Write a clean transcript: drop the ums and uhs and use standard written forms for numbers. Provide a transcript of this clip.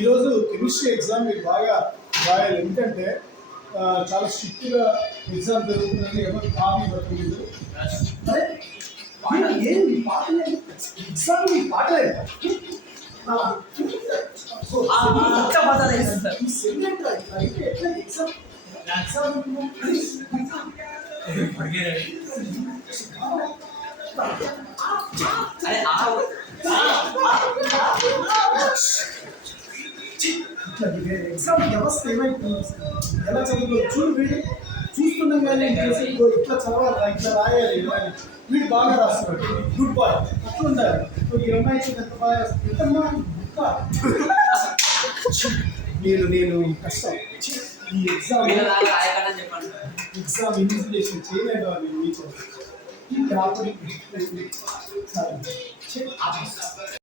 ఈరోజు chemistry exam మీరు బాగా రాయాలి, ఎందుకంటే చాలా స్ట్రిక్ట్గా ఎగ్జామ్ జరుగుతుందని ఎవరు కాపీ పట్టలేదు. ఏంటి పాటలేదు ఎగ్జామ్ పాటలేదు ఎగ్జామ్ వ్యవస్థ ఏమైపోయింది, ఎలా చదువుకో చూడు. వీడు చూస్తున్నాం కానీ ఇట్లా చదవాలి, ఇట్లా రాయాలి, వీడు బాగా రాస్తున్నాడు, గుడ్ బాయ్ అట్లా ఉండాలి. ఈ అమ్మాయి ఎంత బాగా ఎంతమ్మా నేను కష్టం ఈ ఎగ్జామ్ ఇన్విజిలేషన్ చేయలేదు అని మీకు